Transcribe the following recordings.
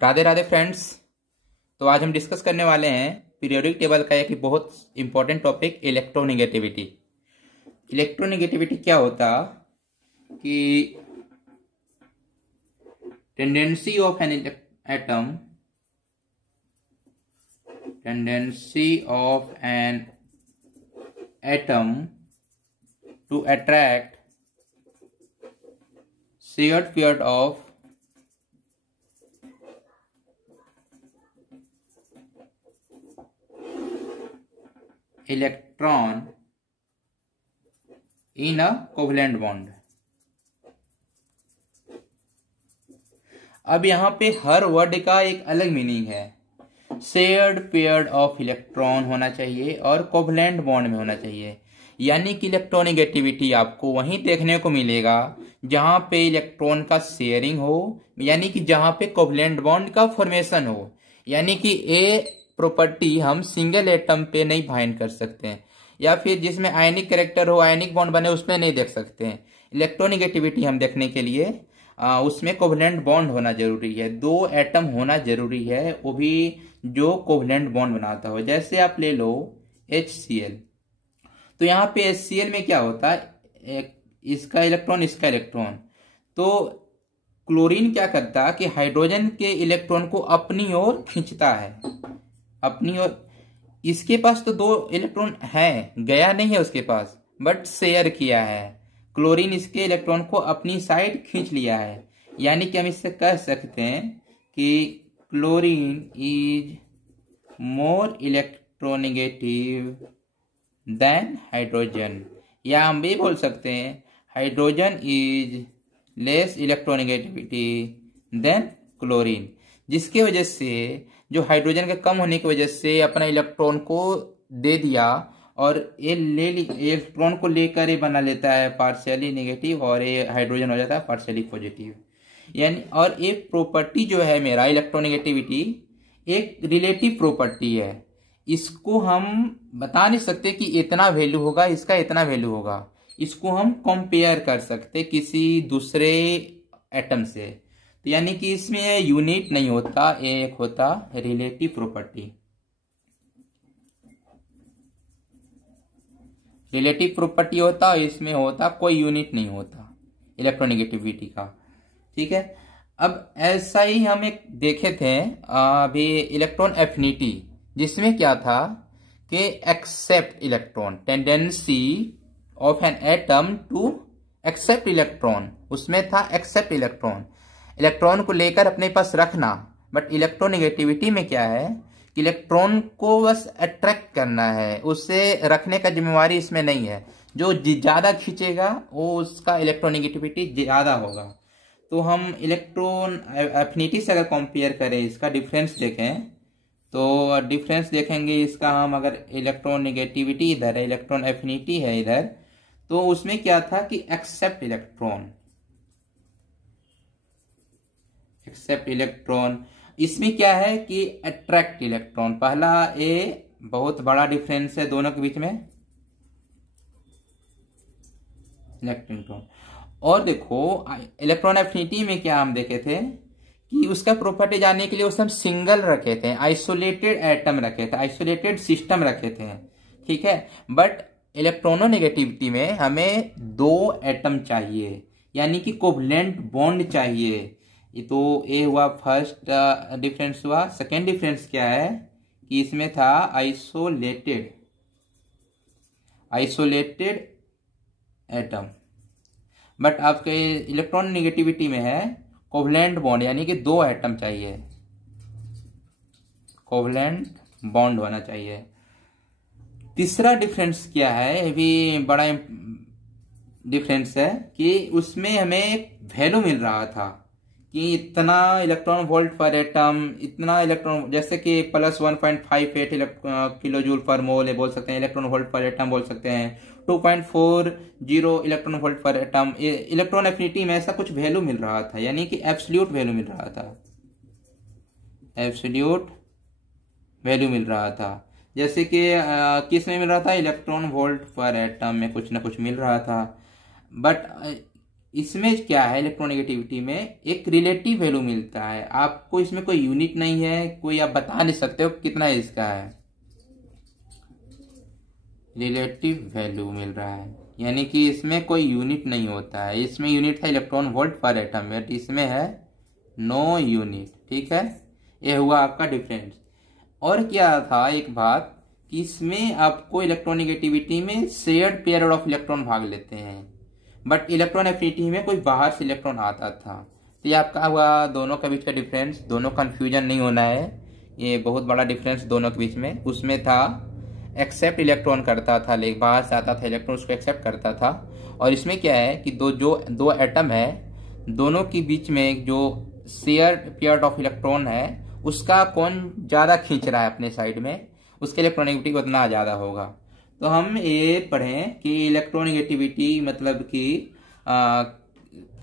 Radhe Radhe friends. तो आज हम डिस्कस करने वाले हैं पीरियोडिक टेबल का एक बहुत इंपॉर्टेंट टॉपिक इलेक्ट्रोनेगेटिविटी। इलेक्ट्रोनेगेटिविटी क्या होता कि tendency of an atom to attract shared field of electron in a covalent bond। अब यहां पे हर वर्ड का एक अलग मीनिंग है। शेयर्ड पेयर ऑफ इलेक्ट्रॉन होना चाहिए और कोवलेंट बॉन्ड में होना चाहिए। यानी कि इलेक्ट्रोनेगेटिविटी आपको वहीं देखने को मिलेगा जहां पे इलेक्ट्रॉन का शेयरिंग हो, यानी कि जहां पे कोवलेंट बॉन्ड का फॉर्मेशन हो। यानी कि ए प्रॉपर्टी हम सिंगल एटम पे नहीं फाइंड कर सकते हैं, या फिर जिसमें आयनिक कैरेक्टर हो, आयनिक बॉन्ड बने, उसमें नहीं देख सकते हैं। इलेक्ट्रोनेगेटिविटी हम देखने के लिए उसमें कोवलेंट बॉन्ड होना जरूरी है, दो एटम होना जरूरी है, वो भी जो कोवलेंट बॉन्ड बनाता हो। जैसे आप ले लो HCl, तो यहाँ पे HCl में क्या होता है, इसका इलेक्ट्रॉन इसका इलेक्ट्रॉन, तो क्लोरीन क्या करता है कि हाइड्रोजन के इलेक्ट्रॉन को अपनी ओर खींचता है, अपनी ओर। इसके पास तो दो इलेक्ट्रॉन है, गया नहीं है उसके पास, बट शेयर किया है। क्लोरीन इसके इलेक्ट्रॉन को अपनी साइड खींच लिया है। यानी कि हम इससे कह सकते हैं कि chlorine is more electronegative than hydrogen, या हम भी बोल सकते हैं hydrogen is less electronegativity than chlorine. जिसकी वजह से जो हाइड्रोजन के कम होने की वजह से अपना इलेक्ट्रॉन को दे दिया, और ये इलेक्ट्रॉन को लेकर ये बना लेता है पार्शियली नेगेटिव, और ये हाइड्रोजन हो जाता है पार्शियली पॉजिटिव। यानी और एक प्रॉपर्टी जो है मेरा इलेक्ट्रोनेगेटिविटी एक रिलेटिव प्रॉपर्टी है। इसको हम बता नहीं सकते कि इतना वैल्यू होगा, इसका इतना वैल्यू होगा। इसको हम कंपेयर कर सकते किसी दूसरे एटम से। तो यानी कि इसमें यूनिट नहीं होता, एक होता रिलेटिव प्रॉपर्टी। रिलेटिव प्रॉपर्टी होता, इसमें होता कोई यूनिट नहीं होता इलेक्ट्रोनेगेटिविटी का। ठीक है, अब ऐसा ही हम एक देखे थे अभी इलेक्ट्रॉन एफिनिटी, जिसमें क्या था कि accept electron, tendency of an atom to accept electron, उसमें था एक्सेप्ट इलेक्ट्रॉन, इलेक्ट्रॉन को लेकर अपने पास रखना। बट इलेक्ट्रोनेगेटिविटी में क्या है कि इलेक्ट्रॉन को बस अट्रैक्ट करना है, उसे रखने का जिम्मेवारी इसमें नहीं है। जो ज्यादा खींचेगा वो उसका इलेक्ट्रोनेगेटिविटी ज्यादा होगा। तो हम इलेक्ट्रॉन एफिनिटी से अगर कंपेयर करें, इसका डिफरेंस देखें, तो डिफरेंस देखेंगे इसका हम। अगर इलेक्ट्रॉन नेगेटिविटी इधर है, इलेक्ट्रॉन एफिनिटी है इधर, तो उसमें क्या था कि एक्सेप्ट इलेक्ट्रॉन, इसमें क्या है कि अट्रैक्ट इलेक्ट्रॉन। पहला ए बहुत बड़ा डिफरेंस है दोनों के बीच में, इलेक्ट्रॉन। और देखो इलेक्ट्रॉन एफिनिटी में क्या हम देखे थे कि उसका प्रॉपर्टी जानने के लिए उसमें हम सिंगल रखे थे, आइसोलेटेड एटम रखे थे, आइसोलेटेड सिस्टम रखे थे। ठीक है, बट इलेक्ट्रोनेगेटिविटी में हमें दो एटम चाहिए, यानी कि कोवलेंट बॉन्ड चाहिए। तो ये हुआ फर्स्ट डिफरेंस हुआ। सेकेंड डिफरेंस क्या है कि इसमें था आइसोलेटेड एटम, बट आपके इलेक्ट्रॉन नेगेटिविटी में है कोवलेंट बॉन्ड, यानी कि दो एटम चाहिए, कोवलेंट बॉन्ड होना चाहिए। तीसरा डिफरेंस क्या है, ये भी बड़ा डिफरेंस है कि उसमें हमें वैल्यू मिल रहा था कि इतना इलेक्ट्रॉन वोल्ट पर एटम, इतना इलेक्ट्रॉन, जैसे कि प्लस 1.58 किलो जूल पर मोल है, बोल सकते हैं इलेक्ट्रॉन वोल्ट पर एटम बोल सकते हैं। 2.40 electron volt per atom, electron affinity में ऐसा कुछ वैल्यू मिल रहा था, यानी कि एब्सोल्यूट वैल्यू मिल रहा था, एब्सोल्यूट वैल्यू मिल रहा था। जैसे कि किस में मिल रहा था, इलेक्ट्रॉन वोल्ट पर एटम में कुछ ना कुछ मिल रहा था। बट इसमें क्या है, इलेक्ट्रोनेगेटिविटी में एक रिलेटिव वैल्यू मिलता है आपको। इसमें कोई यूनिट नहीं है, कोई आप बता नहीं सकते हो कितना इसका है, रिलेटिव वैल्यू मिल रहा है, यानी कि इसमें कोई यूनिट नहीं होता है। इसमें यूनिट था electron volt per atom, but इसमें है नो यूनिट। ठीक है, ये हुआ आपका डिफरेंस। और क्या था एक बात कि इसमें आपको इलेक्ट्रोनेगेटिविटी में शेयर्ड पेयर ऑफ इलेक्ट्रॉन भाग लेते हैं, बट इलेक्ट्रॉन एफिनिटी में कोई बाहर से इलेक्ट्रॉन आता था। तो ये आपका हुआ दोनों के बीच का डिफरेंस, दोनों कंफ्यूजन नहीं होना है, ये बहुत बड़ा डिफरेंस दोनों के बीच में। उसमें था एक्सेप्ट इलेक्ट्रॉन करता था, लेकिन बाहर से आता था इलेक्ट्रॉन, उसको एक्सेप्ट करता था। और इसमें क्या है कि दो एटम है, दोनों के बीच में जो शेयर पेयर ऑफ इलेक्ट्रॉन है उसका कौन ज्यादा खींच रहा है अपने साइड में, उसके इलेक्ट्रोनेगेटिविटी उतना ज्यादा होगा। तो हम ये पढ़ें कि इलेक्ट्रोनेगेटिविटी मतलब कि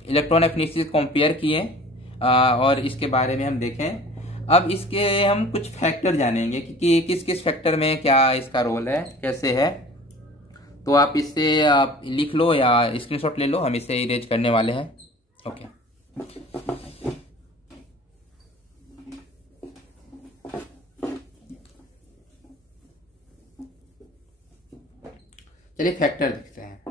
इलेक्ट्रॉन एफिनिटी से कंपेयर किए और इसके बारे में हम देखें। अब इसके हम कुछ फैक्टर जानेंगे कि किस किस फैक्टर में क्या इसका रोल है, कैसे है। तो आप इससे आप लिख लो या स्क्रीनशॉट ले लो, हम इसे इरेज करने वाले हैं। ओके, चलिए फैक्टर देखते हैं।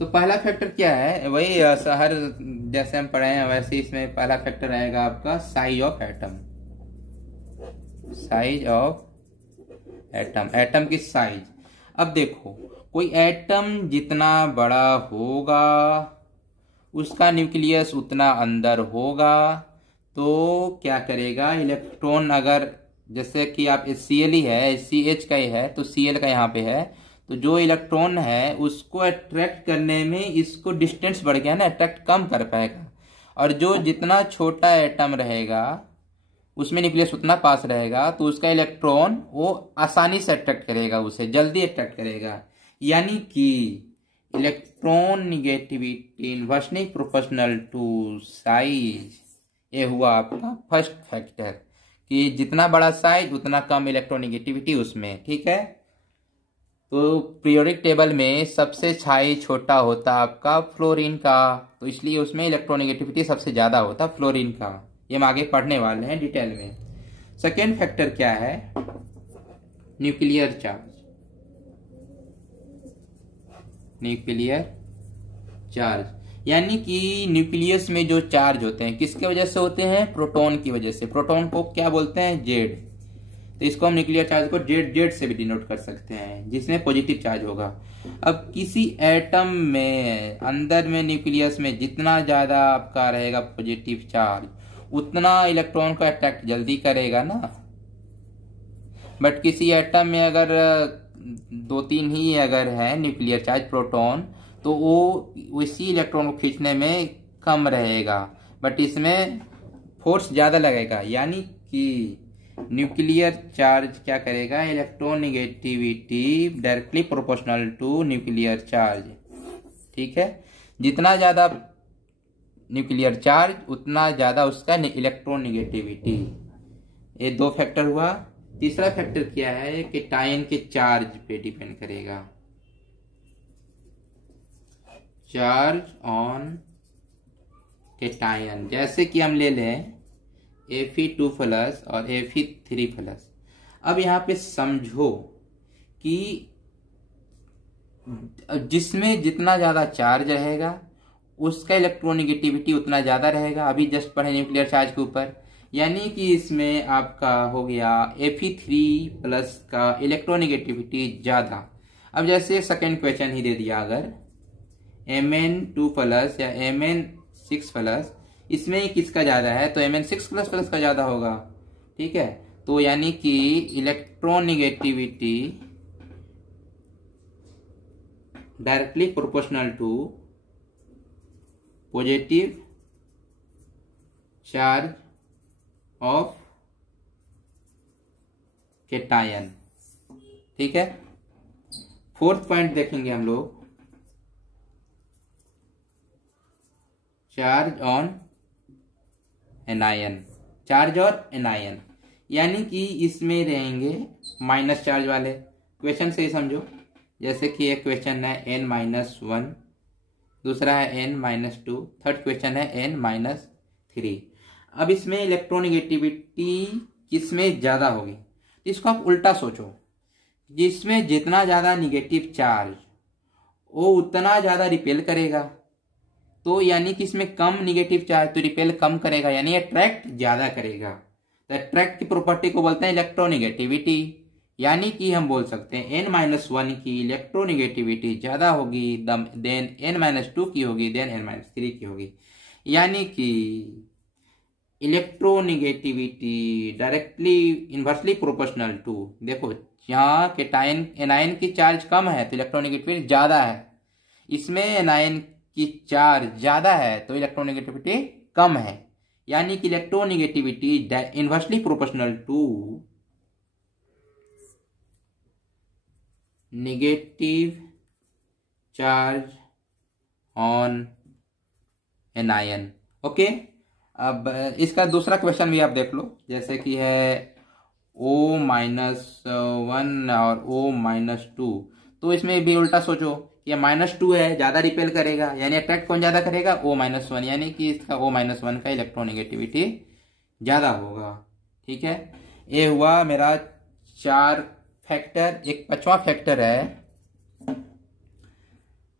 तो पहला फैक्टर क्या है, वही हर जैसे हम पढ़े हैं वैसे इसमें पहला फैक्टर रहेगा आपका size of atom. Size of atom, atom की साइज। अब देखो, कोई एटम जितना बड़ा होगा उसका न्यूक्लियस उतना अंदर होगा, तो क्या करेगा इलेक्ट्रॉन, अगर जैसे कि आप Cl ही है, CH का ही है, तो Cl का यहाँ पे है, तो जो इलेक्ट्रॉन है उसको अट्रैक्ट करने में इसको डिस्टेंस बढ़ गया ना, अट्रैक्ट कम कर पाएगा। और जो जितना छोटा एटम रहेगा उसमें न्यूक्लियस उतना पास रहेगा, तो उसका इलेक्ट्रॉन वो आसानी से अट्रैक्ट करेगा, उसे जल्दी अट्रैक्ट करेगा। यानी कि electron negativity inversely proportional to size, ये हुआ आपका फर्स्ट फैक्टर कि जितना बड़ा साइज उतना कम इलेक्ट्रोनेगेटिविटी उसमें। ठीक है, तो पीरियोडिक टेबल में सबसे साइज छोटा होता आपका फ्लोरीन का, तो इसलिए उसमें इलेक्ट्रोनेगेटिविटी सबसे ज्यादा होता फ्लोरीन का। ये हम आगे पढ़ने वाले हैं डिटेल में। सेकेंड फैक्टर क्या है, न्यूक्लियर चार्ज। न्यूक्लियर चार्ज यानी कि न्यूक्लियस में जो चार्ज होते हैं किसके वजह से होते हैं, प्रोटॉन की वजह से। प्रोटॉन को क्या बोलते हैं, जेड। तो इसको हम न्यूक्लियर चार्ज को जेड से भी डिनोट कर सकते हैं, जिसमें पॉजिटिव चार्ज होगा। अब किसी एटम में अंदर में न्यूक्लियस में जितना ज्यादा आपका रहेगा पॉजिटिव चार्ज, उतना इलेक्ट्रॉन को अट्रैक्ट जल्दी करेगा ना। बट किसी एटम में अगर 2-3 ही अगर है न्यूक्लियर चार्ज प्रोटॉन, तो वो उसी इलेक्ट्रॉन को खींचने में कम रहेगा, बट इसमें फोर्स ज्यादा लगेगा। यानी कि न्यूक्लियर चार्ज क्या करेगा, electronegativity directly proportional to nuclear charge. ठीक है, जितना ज्यादा न्यूक्लियर चार्ज उतना ज्यादा उसका इलेक्ट्रोनेगेटिविटी। ये 2 फैक्टर हुआ। तीसरा फैक्टर क्या है कि टाइन के चार्ज पे डिपेंड करेगा, चार्ज ऑन केटायन। जैसे कि हम ले लें Fe2+ और Fe3+। अब यहाँ पे समझो कि जिसमें जितना ज्यादा चार्ज रहेगा उसका इलेक्ट्रोनेगेटिविटी उतना ज्यादा रहेगा। अभी जस्ट पढ़े न्यूक्लियर चार्ज के ऊपर, यानी कि इसमें आपका हो गया Fe3+ का इलेक्ट्रोनेगेटिविटी ज्यादा। अब जैसे सेकेंड क्वेश्चन ही दे दिया, अगर Mn2+ या Mn6+, इसमें किसका ज्यादा है, तो Mn6++ का ज्यादा होगा। ठीक है, तो यानी कि electronegativity directly proportional to positive charge of cation. ठीक है, फोर्थ पॉइंट देखेंगे हम लोग, चार्ज ऑन एनायन। चार्ज और एनायन यानी कि इसमें रहेंगे माइनस चार्ज वाले। क्वेश्चन से ही समझो, जैसे कि एक क्वेश्चन है n-1, दूसरा है n-2, थर्ड क्वेश्चन है n-3। अब इसमें इलेक्ट्रोनेगेटिविटी किसमें ज़्यादा होगी, तो इसको आप उल्टा सोचो, जिसमें जितना ज़्यादा निगेटिव चार्ज वो उतना ज़्यादा रिपेल करेगा, तो यानी कि इसमें कम निगेटिव चार्ज तो रिपेल कम करेगा, यानी अट्रैक्ट ज़्यादा करेगा। तो अट्रैक्ट की प्रॉपर्टी को बोलते हैं इलेक्ट्रोनेगेटिविटी, यानी कि हम बोल सकते हैं n-1 की इलेक्ट्रोनेगेटिविटी ज़्यादा होगी देन n-2 की होगी देन n-3 की होगी, यानी कि electronegativity directly inversely proportional to, देखो यहाँ केटायन एनायन की चार्ज कम है तो इलेक्ट्रोनेगेटिविटी ज़्यादा है, इसमें एनायन की चार्ज ज़्यादा है तो इलेक्ट्रोनेगेटिविटी कम है, यानी कि electronegativity inversely proportional to negative charge on anion. Okay, अब इसका दूसरा क्वेश्चन भी आप देख लो, जैसे कि है O-1 और O-2, तो इसमें भी उल्टा सोचो, ये -2 है, ज़्यादा रिपेल करेगा, यानी अट्रैक्ट कौन ज़्यादा करेगा, O-1, यानी कि इसका O-1 का इलेक्ट्रोनेगेटिविटी ज़्यादा होगा। ठीक है, ये हुआ मेरा 4 फैक्टर। एक 5वां फैक्टर है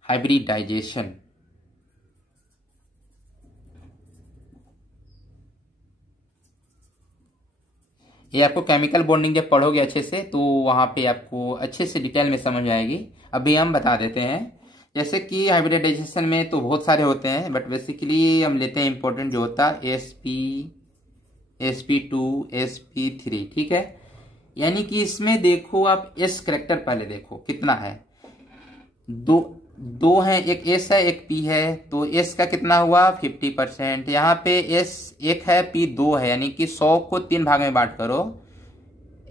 हाइब्रिडाइजेशन। ये आपको केमिकल बॉन्डिंग जब पढ़ोगे अच्छे से तो वहाँ पे आपको अच्छे से डिटेल में समझ आएगी, अभी हम बता देते हैं। जैसे कि हाइब्रिडाइजेशन में तो बहुत सारे होते हैं, बट बेसिकली हम लेते हैं इंपॉर्टेंट जो होता है sp2 sp3। ठीक है, यानी कि इसमें देखो आप s करेक्टर पहले देखो कितना है, दो है, एक s है एक p है, तो s का कितना हुआ 50%, यहाँ पे s 1 है p 2 है, यानी कि 100 को 3 भाग में बांट करो,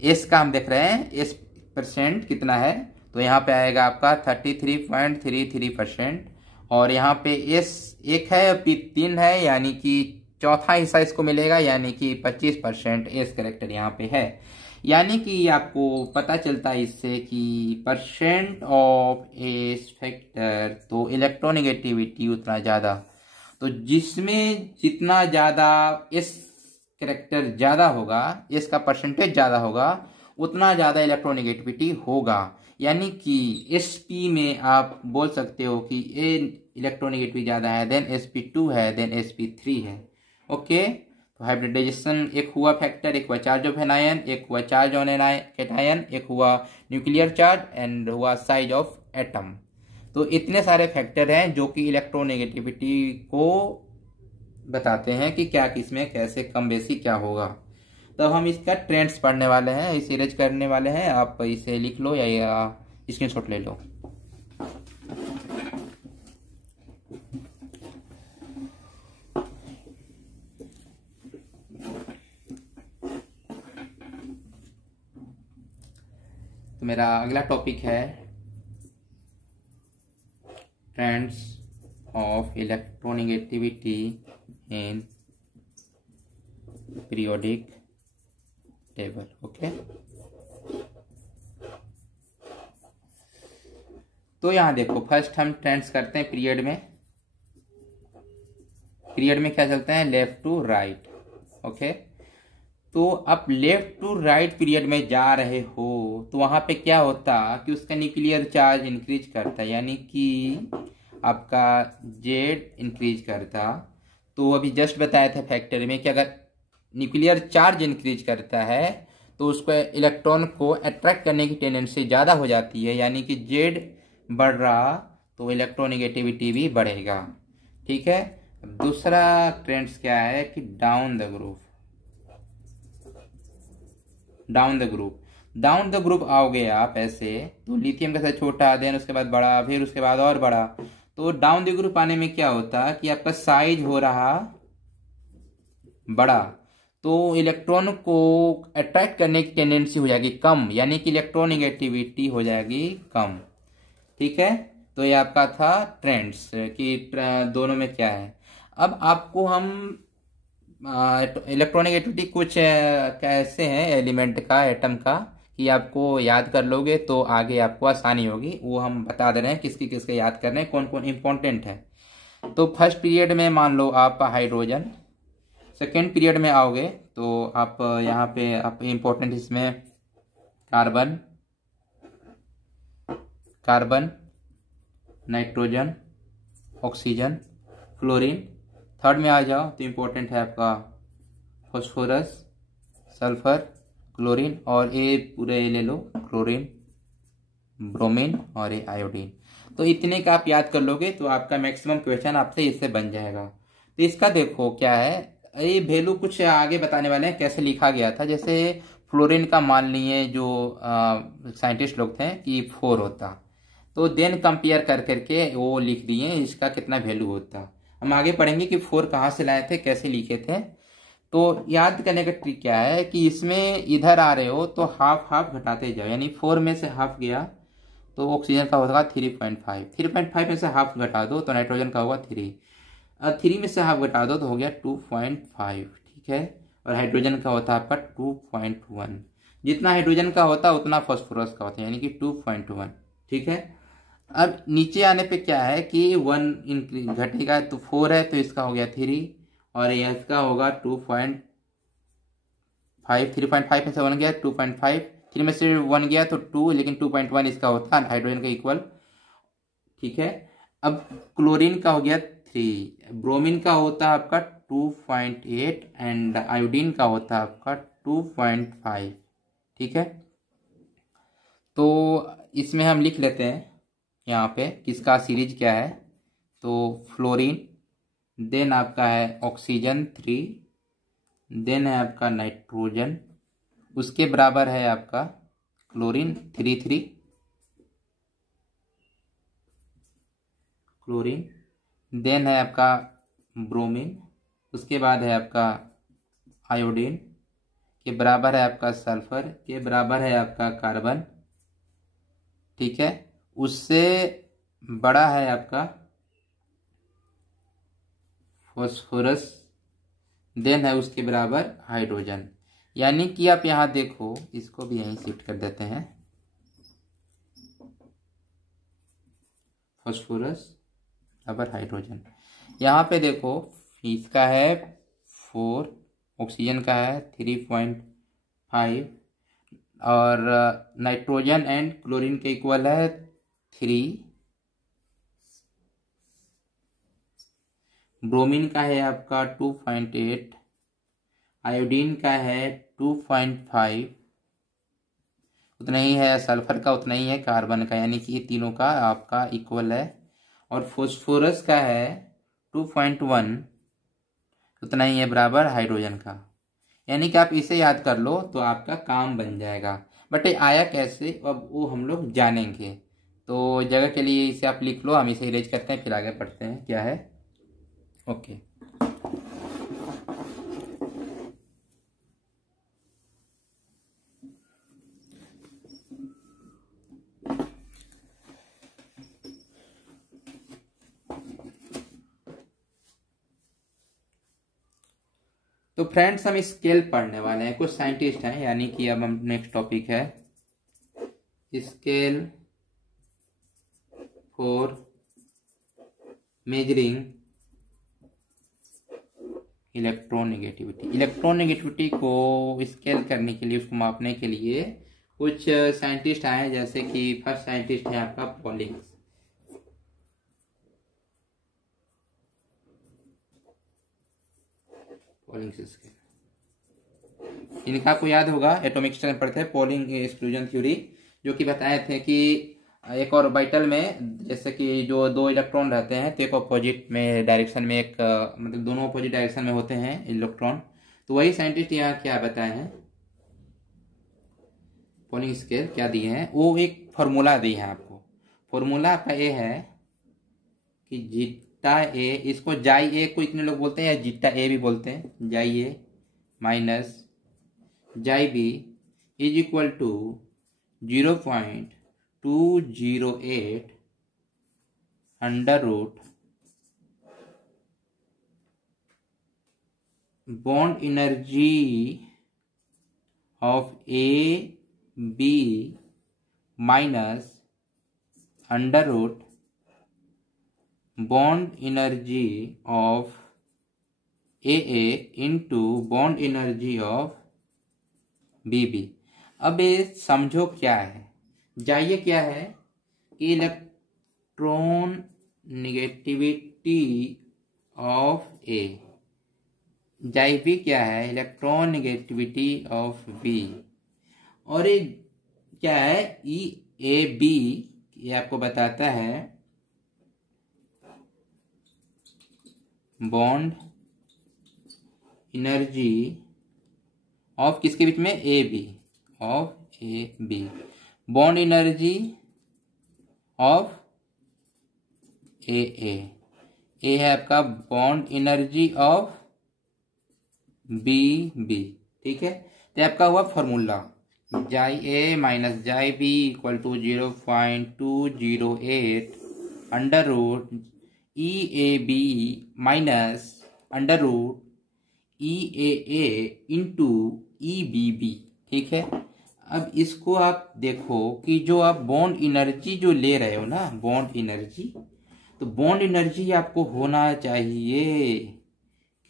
s का हम देख रहे हैं s परसेंट कितना है, तो यहाँ पे आएगा आपका 33.33%, और यहाँ पे s 1 है p 3 है, यानी कि चौथा हिस्सा इसको मिलेगा, यानी कि 25% s करेक्टर यहाँ पे है। यानी कि आपको पता चलता है इससे कि परसेंट ऑफ एस फैक्टर, तो इलेक्ट्रोनेगेटिविटी उतना ज़्यादा, तो जिसमें जितना ज़्यादा एस करेक्टर ज़्यादा होगा, एस का परसेंटेज ज़्यादा होगा, उतना ज़्यादा इलेक्ट्रोनेगेटिविटी होगा। यानी कि sp में आप बोल सकते हो कि ए इलेक्ट्रोनेगेटिविटी ज़्यादा है, देन sp2 है, देन sp3 है। ओके, हाइब्रिडाइजेशन एक हुआ फैक्टर, एक हुआ चार्ज ऑफ एनायन, एक हुआ चार्ज ऑन कैटायन, एक हुआ न्यूक्लियर चार्ज एंड हुआ साइज ऑफ एटम। तो इतने सारे फैक्टर हैं जो कि इलेक्ट्रोनेगेटिविटी को बताते हैं कि क्या किसमें कैसे कम बेसी क्या होगा। तो हम इसका ट्रेंड्स पढ़ने वाले हैं, इसे इरेज करने वाले हैं, आप इसे लिख लो या स्क्रीनशॉट ले लो। तो मेरा अगला टॉपिक है trends of electronegativity in periodic table. Okay, तो यहाँ देखो, फर्स्ट हम ट्रेंड्स करते हैं पीरियड में। पीरियड में क्या चलते हैं, लेफ्ट टू राइट। ओके, तो आप लेफ्ट टू राइट पीरियड में जा रहे हो तो वहां पे क्या होता कि उसका न्यूक्लियर चार्ज इंक्रीज करता, यानी कि आपका जेड इंक्रीज करता। तो अभी जस्ट बताया था फैक्टर में कि अगर न्यूक्लियर चार्ज इंक्रीज करता है तो उसको इलेक्ट्रॉन को अट्रैक्ट करने की टेंडेंसी ज़्यादा हो जाती है, यानी कि जेड बढ़ रहा तो इलेक्ट्रोनेगेटिविटी भी बढ़ेगा। ठीक है, दूसरा ट्रेंड्स क्या है कि down the group. Down the group आओगे आप ऐसे, तो लिथियम का सबसे छोटा, देन उसके बाद बड़ा, फिर उसके बाद और बड़ा। तो डाउन द ग्रुप आने में क्या होता कि आपका साइज हो रहा बड़ा, तो इलेक्ट्रॉन को अट्रैक्ट करने की टेंडेंसी हो जाएगी कम, यानी कि इलेक्ट्रोनेगेटिविटी हो जाएगी कम। ठीक है, तो ये आपका था ट्रेंड्स कि दोनों में क्या है। अब आपको हम इलेक्ट्रोनेगेटिविटी कुछ कैसे हैं एलिमेंट का, एटम का, कि आपको याद कर लोगे तो आगे आपको आसानी होगी। वो हम बता दे रहे हैं किसके किसके याद करने हैं, कौन कौन इंपॉर्टेंट है। तो फर्स्ट पीरियड में मान लो आप हाइड्रोजन, सेकेंड पीरियड में आओगे तो आप यहाँ पे आप इम्पोर्टेंट इसमें carbon, nitrogen, oxygen, chlorine. Third में आ जाओ तो इम्पोर्टेंट है आपका फॉस्फोरस, सल्फर, क्लोरीन, और ये पूरे ले लो क्लोरीन, ब्रोमीन और ये आयोडीन। तो इतने का आप याद कर लोगे तो आपका मैक्सिमम क्वेश्चन आपसे इससे बन जाएगा। तो इसका देखो क्या है, ये वैल्यू कुछ आगे बताने वाले हैं कैसे लिखा गया था। जैसे फ्लोरीन का मान लिए जो साइंटिस्ट लोग थे कि 4 होता, तो देन कंपेयर कर करके वो लिख दिए इसका कितना वैल्यू होता। हम आगे पढ़ेंगे कि 4 कहाँ से लाए थे, कैसे लिखे थे। तो याद करने का ट्रिक क्या है कि इसमें इधर आ रहे हो तो हाफ हाफ घटाते जाओ, यानी 4 में से हाफ गया तो ऑक्सीजन का होगा 3.5, 3.5 में से हाफ घटा दो तो नाइट्रोजन का होगा 3, 3 में से हाफ घटा दो तो हो गया 2.5, ठीक है। और हाइड्रोजन का होता है आपका 2.1, जितना हाइड्रोजन का होता है उतना फास्फोरस का होता है, यानी कि 2.1, ठीक है। अब नीचे आने पे क्या है कि 1 घटेगा तो 4 है तो इसका हो गया 3, और इसका होगा 2.5, 3.5 में से 1 गया 2.5, 3 में से 1 गया तो 2, लेकिन 2.1 इसका होता है हाइड्रोजन का इक्वल, ठीक है। अब क्लोरीन का हो गया 3, ब्रोमीन का होता है आपका 2.8 एंड आयोडीन का होता है आपका 2.5, ठीक है। तो इसमें हम लिख लेते हैं यहाँ पे किसका सीरीज क्या है। तो फ्लोरीन, देन आपका है ऑक्सीजन 3, देन है आपका नाइट्रोजन, उसके बराबर है आपका क्लोरीन 3 क्लोरीन, देन है आपका ब्रोमीन, उसके बाद है आपका आयोडीन, के बराबर है आपका सल्फर, के बराबर है आपका कार्बन, ठीक है। उससे बड़ा है आपका फॉस्फोरस, देन है उसके बराबर हाइड्रोजन। यानी कि आप यहां देखो, इसको भी यहीं शिफ्ट कर देते हैं, फॉस्फोरस बराबर हाइड्रोजन। यहाँ पे देखो इसका है 4, ऑक्सीजन का है 3.5, और नाइट्रोजन एंड क्लोरीन के इक्वल है 3, ब्रोमीन का है आपका 2.8, आयोडीन का है 2.5, उतना ही है सल्फर का, उतना ही है कार्बन का, यानी कि ये तीनों का आपका इक्वल है। और फॉस्फोरस का है 2.1, उतना ही है बराबर हाइड्रोजन का। यानी कि आप इसे याद कर लो तो आपका काम बन जाएगा। बट ये आया कैसे अब वो हम लोग जानेंगे। तो जगह के लिए इसे आप लिख लो, हम इसे इरेज करते हैं फिर आगे पढ़ते हैं क्या है। ओके तो फ्रेंड्स हम स्केल पढ़ने वाले हैं, कुछ साइंटिस्ट हैं, यानी कि अब हम नेक्स्ट टॉपिक है scale for measuring electronegativity. Electronegativity को स्केल करने के लिए, उसको मापने के लिए कुछ साइंटिस्ट आए, जैसे कि फर्स्ट साइंटिस्ट है आपका पॉलिंग्स। स्केल इनका आपको याद होगा, एटॉमिक स्ट्रक्चर पढ़ते हैं, पॉलिंग एक्सक्लूजन थ्योरी, जो कि बताए थे कि एक ऑर्बिटल में जैसे कि जो 2 इलेक्ट्रॉन रहते हैं तो एक अपोजिट में डायरेक्शन में, एक मतलब दोनों अपोजिट डायरेक्शन में होते हैं इलेक्ट्रॉन। तो वही साइंटिस्ट यहाँ क्या बताए हैं, पॉलिंग स्केल क्या दिए हैं, वो एक फॉर्मूला दिए हैं आपको। फॉर्मूला आपका ये है कि जीटा ए, इसको जाई ए को इतने लोग बोलते हैं, या जीटा ए भी बोलते हैं, जाई ए माइनस जाई B is equal to 0.208 under root bond energy of A B minus under root bond energy of A into bond energy of B. अब ये समझो क्या है, जाइए क्या है कि इलेक्ट्रॉन निगेटिविटी ऑफ ए, जाई भी क्या है इलेक्ट्रॉन निगेटिविटी ऑफ बी, और ये क्या है ई ए बी, ये आपको बताता है बॉन्ड एनर्जी ऑफ किसके बीच में, A B, of A B, bond energy of A है आपका bond energy of B B. ठीक है, तो आपका हुआ फॉर्मूला जाई ए माइनस जाई B equal to 0.208 under root E A B minus under root E A into E B B. ठीक है, अब इसको आप देखो कि जो आप बॉन्ड एनर्जी जो ले रहे हो ना, बॉन्ड एनर्जी, तो बॉन्ड एनर्जी आपको होना चाहिए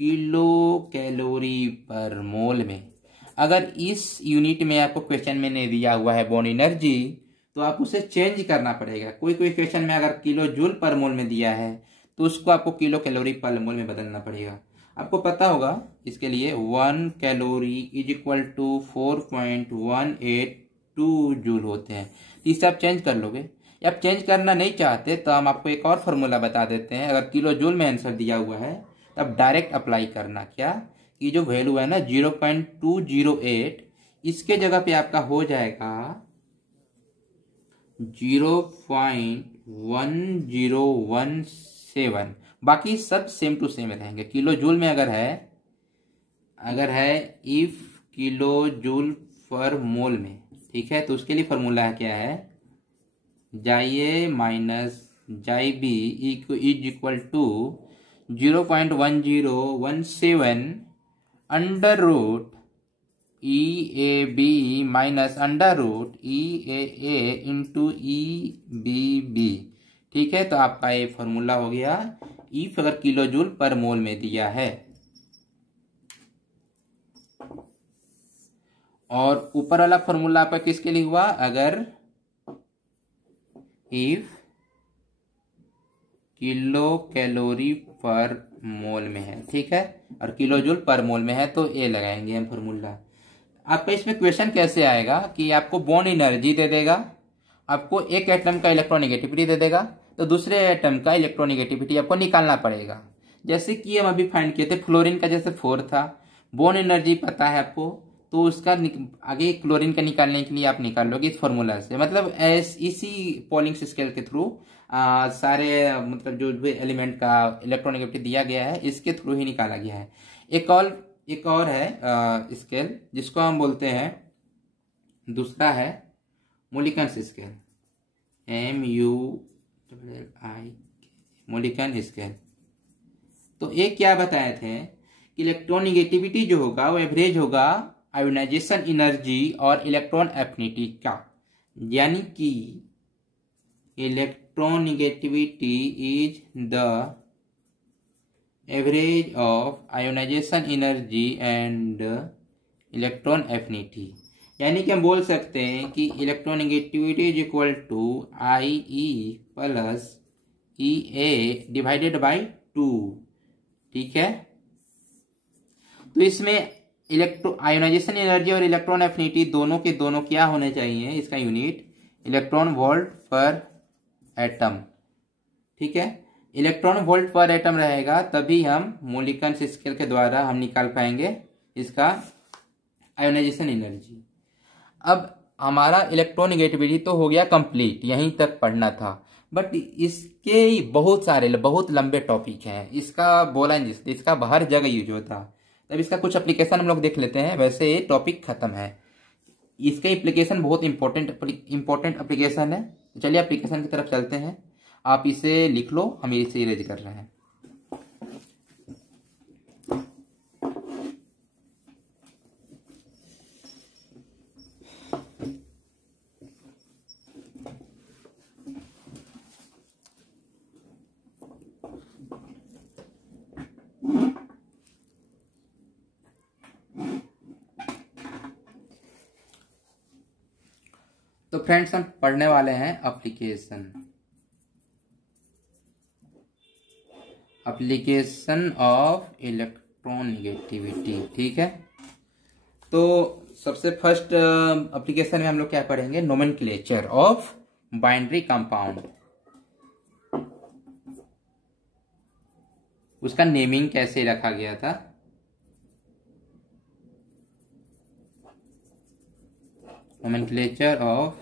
किलो कैलोरी पर मोल में। अगर इस यूनिट में आपको क्वेश्चन में नहीं दिया हुआ है बॉन्ड एनर्जी, तो आप उसे चेंज करना पड़ेगा। कोई क्वेश्चन में अगर किलो जूल पर मोल में दिया है तो उसको आपको किलो कैलोरी पर मोल में बदलना पड़ेगा। आपको पता होगा इसके लिए 1 calorie is equal to 4.182 joule होते हैं। इसे आप चेंज कर लोगे, या आप चेंज करना नहीं चाहते तो हम आपको एक और फॉर्मूला बता देते हैं। अगर किलो जूल में आंसर दिया हुआ है तब डायरेक्ट अप्लाई करना, क्या कि जो वैल्यू है ना 0.208, इसके जगह पे आपका हो जाएगा 0.1017। बाकी सब सेम टू सेम रहेंगे। किलो जूल में अगर है इफ किलो जूल पर मोल में, ठीक है, तो उसके लिए फॉर्मूला है क्या है, जाई ए माइनस जाई B is equal to 0.1017 under root E A B minus under root E A into E B B. ठीक है, तो आपका ये फॉर्मूला हो गया इफ अगर किलो जूल पर मोल में दिया है। और ऊपर वाला फॉर्मूला आपका किसके लिए हुआ, अगर इफ किलो कैलोरी पर मोल में है, ठीक है, और किलो जूल पर मोल में है, तो ये लगाएंगे हम फॉर्मूला। आपका इसमें क्वेश्चन कैसे आएगा कि आपको बॉन्ड एनर्जी दे देगा, आपको एक एटम का इलेक्ट्रोनेगेटिविटी दे देगा, तो दूसरे एटम का इलेक्ट्रोनेगेटिविटी आपको निकालना पड़ेगा। जैसे कि हम अभी फाइंड किए थे फ्लोरीन का, जैसे 4 था, बॉन्ड एनर्जी पता है आपको, तो उसका आगे क्लोरीन का निकालने के लिए आप निकाल लोगे इस फॉर्मूला से। मतलब इसी पॉलिंग स्केल के थ्रू सारे मतलब जो भी एलिमेंट का इलेक्ट्रोनेगेटिविटी दिया गया है इसके थ्रू ही निकाला गया है। एक और है स्केल जिसको हम बोलते हैं, दूसरा है मोलिकन्स स्केल, MULI मोलिकन स्केल। तो ये क्या बताए थे कि इलेक्ट्रोनेगेटिविटी जो होगा वो एवरेज होगा आयोनाइजेशन एनर्जी और इलेक्ट्रॉन एफिनिटी का, यानी कि electronegativity is the average of ionization energy and electron affinity. यानी कि हम बोल सकते हैं कि electronegativity is equal to IE plus EA divided by 2। ठीक है, तो इसमें आयोनाइजेशन एनर्जी और इलेक्ट्रॉन एफिनिटी दोनों के दोनों क्या होने चाहिए, इसका unit electron volt per atom. ठीक है, इलेक्ट्रॉन वोल्ट पर एटम रहेगा तभी हम मोलिकन्स स्केल के द्वारा हम निकाल पाएंगे इसका आयोनाइजेशन एनर्जी। अब हमारा इलेक्ट्रोनेगेटिविटी तो हो गया कंप्लीट, यहीं तक पढ़ना था, बट इसके बहुत लंबे टॉपिक हैं, इसका बोला नहीं, इसका हर जगह यूज होता। तब इसका कुछ एप्लीकेशन हम लोग देख लेते हैं। वैसे ये टॉपिक खत्म है, इसका एप्लीकेशन बहुत इंपॉर्टेंट एप्लीकेशन है। चलिए एप्लीकेशन की तरफ चलते हैं। आप इसे लिख लो, हम इसे इरेज कर रहे हैं। तो फ्रेंड्स हम पढ़ने वाले हैं एप्लीकेशन ऑफ इलेक्ट्रोनेगेटिविटी। ठीक है, तो सबसे फर्स्ट एप्लीकेशन में हम लोग क्या पढ़ेंगे, नोमेनक्लेचर ऑफ बाइनरी कंपाउंड। उसका नेमिंग कैसे रखा गया था, nomenclature of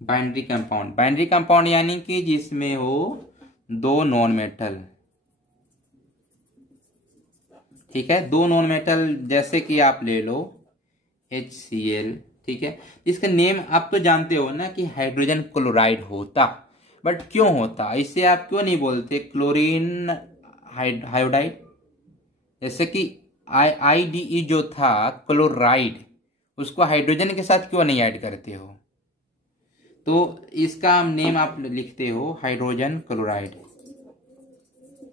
binary compound. Binary compound यानी कि जिसमें हो दो नॉन मेटल। ठीक है, दो नॉन मेटल, जैसे कि आप ले लो HCl। ठीक है, इसका नेम आप तो जानते हो ना कि हाइड्रोजन क्लोराइड होता, बट क्यों होता, इसे आप क्यों नहीं बोलते क्लोरीन हाइड्राइड। जैसे कि IDE जो था क्लोराइड, उसको हाइड्रोजन के साथ क्यों नहीं ऐड करते हो, तो इसका नेम आप लिखते हो हाइड्रोजन क्लोराइड।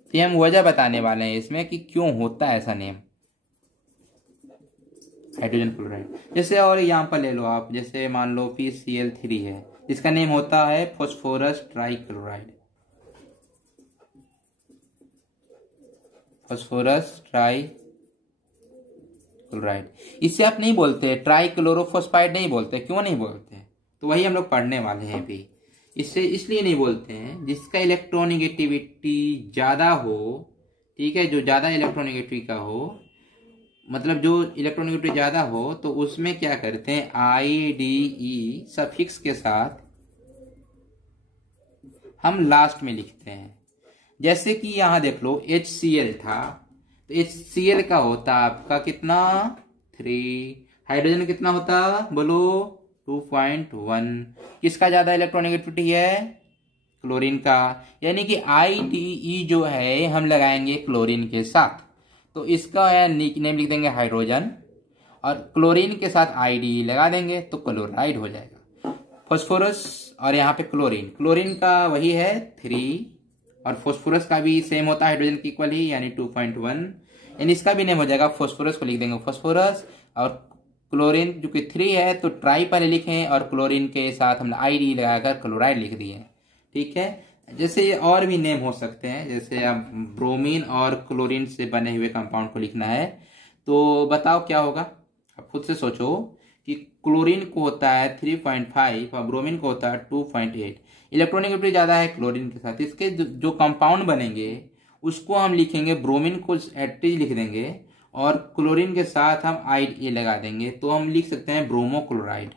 तो हम वजह बताने वाले हैं इसमें कि क्यों होता है ऐसा नेम हाइड्रोजन क्लोराइड। जैसे और एग्जांपल ले लो आप, जैसे मान लो PCl3 है, इसका नेम होता है फॉस्फोरस ट्राइक्लोराइड। फॉस्फोरस ट्राइक्लोराइड, इसे आप नहीं बोलते ट्राइक्लोरोफॉस्फाइड, नहीं बोलते। क्यों नहीं बोलते, तो वही हम लोग पढ़ने वाले हैं अभी। इससे इसलिए नहीं बोलते हैं, जिसका इलेक्ट्रोनेगेटिविटी ज्यादा हो। ठीक है, जो ज्यादा इलेक्ट्रोनेगेटिविटी का हो, मतलब जो इलेक्ट्रोनेगेटिविटी ज्यादा हो, तो उसमें क्या करते हैं, IDE सफिक्स के साथ हम लास्ट में लिखते हैं। जैसे कि यहां देख लो HCl था, तो HCl का होता आपका कितना 3, हाइड्रोजन कितना होता बोलो 2.1। किसका ज्यादा इलेक्ट्रोनेगेटिविटी है, क्लोरीन का। यानी कि IDE जो है हम लगाएंगे क्लोरीन के साथ, तो इसका नेम लिख देंगे हाइड्रोजन, और क्लोरीन के साथ IDE लगा देंगे तो क्लोराइड हो जाएगा। फॉस्फोरस और यहाँ पे क्लोरीन का वही है 3, और फॉस्फोरस का भी सेम होता है हाइड्रोजन की इक्वल ही, यानी 2.1। यानी इसका भी नेम हो जाएगा, फॉस्फोरस को लिख देंगे फॉस्फोरस, और क्लोरीन जो कि 3 है तो ट्राई पहले लिखें, और क्लोरीन के साथ हमने IDE लगाकर क्लोराइड लिख दिए। ठीक है, जैसे और भी नेम हो सकते हैं, जैसे आप ब्रोमीन और क्लोरीन से बने हुए कंपाउंड को लिखना है, तो बताओ क्या होगा, आप खुद से सोचो कि क्लोरीन को होता है 3.5 और ब्रोमीन को होता है 2.8। इलेक्ट्रोनेगेटिविटी ज्यादा है क्लोरीन के साथ, इसके जो कंपाउंड बनेंगे उसको हम लिखेंगे, ब्रोमीन को एट्री लिख देंगे और क्लोरीन के साथ हम IDE लगा देंगे, तो हम लिख सकते हैं ब्रोमोक्लोराइड।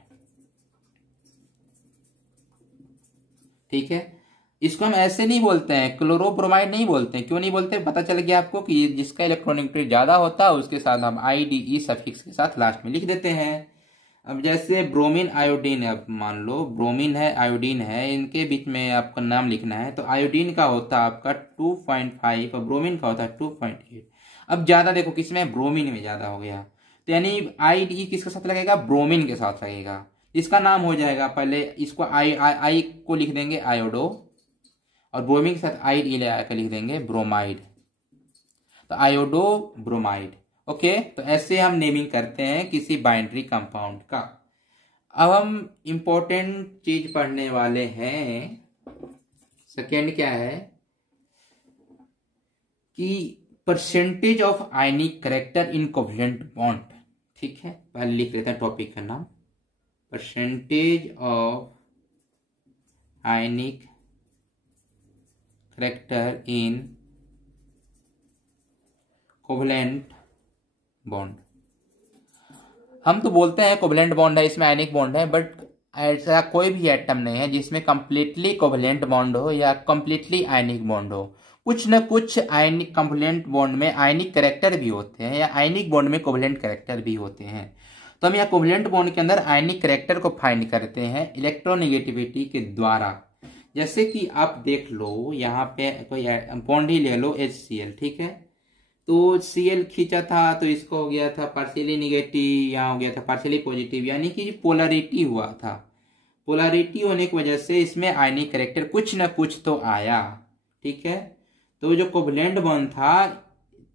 ठीक है, इसको हम ऐसे नहीं बोलते हैं, क्लोरोब्रोमाइड नहीं बोलते हैं। क्यों नहीं बोलते, पता चल गया आपको कि जिसका इलेक्ट्रोनेगेटिविटी ज्यादा होता है उसके साथ हम IDE सफिक्स के साथ लास्ट में लिख देते हैं। अब जैसे ब्रोमीन आयोडीन है, अब मान लो ब्रोमीन है आयोडीन है, इनके बीच में आपका नाम लिखना है, तो आयोडीन का होता है आपका 2.5 और ब्रोमीन का होता है 2.8। अब ज्यादा देखो किसमें, ब्रोमीन में ज्यादा हो गया, तो यानी IDE किसके साथ लगेगा, ब्रोमीन के साथ लगेगा। इसका नाम हो जाएगा, पहले इसको आई को लिख देंगे आयोडो, और ब्रोमीन के साथ IDE लगाकर लिख देंगे ब्रोमाइड, तो आयोडो ब्रोमाइड। ओके, तो ऐसे हम नेमिंग करते हैं किसी बाइनरी कंपाउंड का। अब हम इंपॉर्टेंट चीज पढ़ने वाले हैं, सेकेंड क्या है कि percentage of ionic character in covalent bond. ठीक है, पहले लिख लेते हैं टॉपिक का नाम, percentage of ionic character in covalent bond. हम तो बोलते हैं कोवेलेंट बॉन्ड है, इसमें आयनिक बॉन्ड है, बट ऐसा कोई भी एटम नहीं है जिसमें कंप्लीटली कोवेलेंट बॉन्ड हो या कंप्लीटली आयनिक बॉन्ड हो। कुछ न कुछ आयनिक कोवेलेंट बॉन्ड में आयनिक कैरेक्टर भी होते हैं, या आयनिक बॉन्ड में कोवेलेंट कैरेक्टर भी होते हैं। तो हम यहाँ कोवेलेंट बॉन्ड के अंदर आयनिक कैरेक्टर को फाइंड करते हैं इलेक्ट्रोनेगेटिविटी के द्वारा। जैसे कि आप देख लो, यहाँ पे कोई बॉन्ड ही ले लो HCl। ठीक है, तो Cl खींचा था तो इसको हो गया था पार्शियली निगेटिव, यहाँ हो गया था पार्शियली पॉजिटिव, यानी कि पोलैरिटी हुआ था। पोलैरिटी होने की वजह से इसमें आयनिक कैरेक्टर कुछ न कुछ तो आया। ठीक है, तो जो कोवेलेंट बॉन्ड था